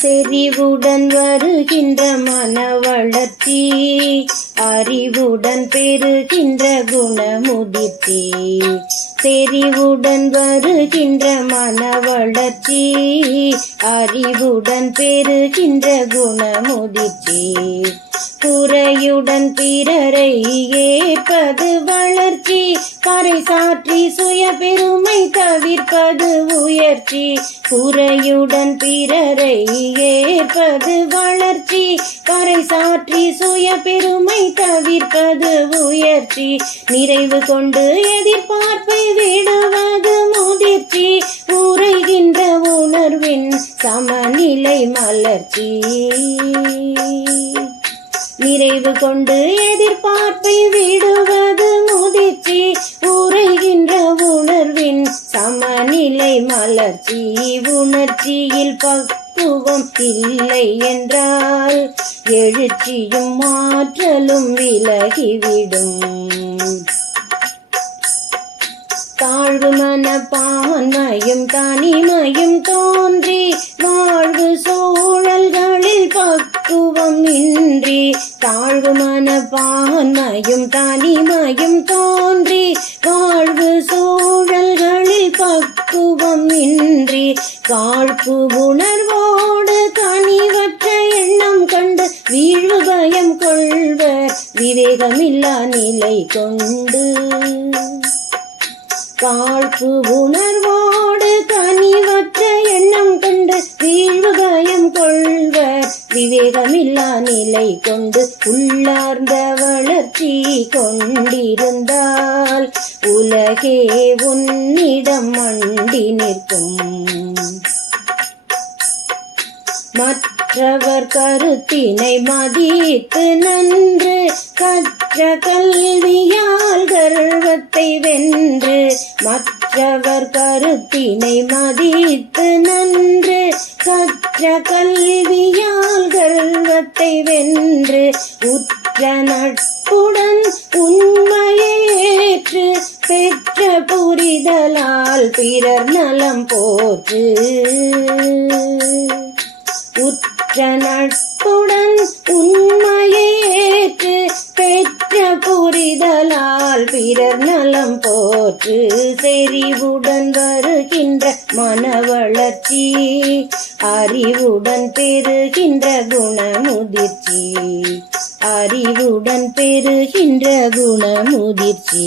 செறிவுடன் வருகின்ற மன வளர்ச்சி, அறிவுடன் பெறுகின்ற குணமுதிர்ச்சி. செறிவுடன் வருகின்ற மன வளர்ச்சி, அறிவுடன் பெறுகின்ற குணமுதிர்ச்சி. குறையுடன் பிறரை ஏற்பது வளர்ச்சி, பறைசாற்றி சுய பெருமை தவிர்ப்பது உயர்ச்சி. குறையுடன் பிறரை ஏற்பது வளர்ச்சி, பறைசாற்றி சுய பெருமை தவிர்ப்பது உயர்ச்சி. நிறைவு கொண்டு எதிர்பார்ப்பை விடுவது முதிர்ச்சி, உரைகின்ற உணர்வின் சமநிலை மலர்ச்சி. நிறைவு கொண்டு எதிர்பார்ப்பை விடுவது முதிர்ச்சி, உரைகின்ற உணர்வின் சமநிலை மலர்ச்சி. உணர்ச்சியில் பக்குவம் இல்லை என்றால் எழுச்சியும் மாற்றலும் விலகிவிடும். தாழ்வு மனப்பான்மையும் தனிமையும் தோன்றி வாழ்வு சூழல்களில் பக்குவம் இன்றி. தாழ்வு மனப்பான்மையும் தனிமையும் தோன்றி வாழ்வு சூழல்களில் பக்குவம் இன்றி. காழ்ப்பு உணர்வோடு கனிவற்ற எண்ணம் கண்டு வீழ்வு பயம் கொள்வர் விவேகமில்லா நிலை கொண்டு. காழ்ப்பு உணர்வோடு கனிவற்ற எண்ணம் கண்டு வீழ்வு பயம் கொள்வர் விவேகமில்லா நிலை கொண்டு. உள்ளார்ந்த வளர்ச்சி கொண்டிருந்தால் உலகே உன்னிடம் மண்டி நிற்கும். மற்றவர் கருத்தினை மதித்து நன்று கற்ற கல்வியால் கர்வத்தை வென்று. மற்றவர் கருத்தினை மதித்து நன்று கற்ற கல்வியால் கர்வத்தை வென்று. உற்ற நட்புடன் உண்மையை ஏற்று பெற்ற புரிதலால் பிறர் நலம் போற்று. உற்ற நட்புடன் உண்மையை ஏற்று பெற்ற புரிதலால் பிறர் நலம் போற்று. செறிவுடன் வருகின்ற மன வளர்ச்சி, அறிவுடன் பெறுகின்ற குணமுதிர்ச்சி. அறிவுடன் பெறுகின்ற குணமுதிர்ச்சி.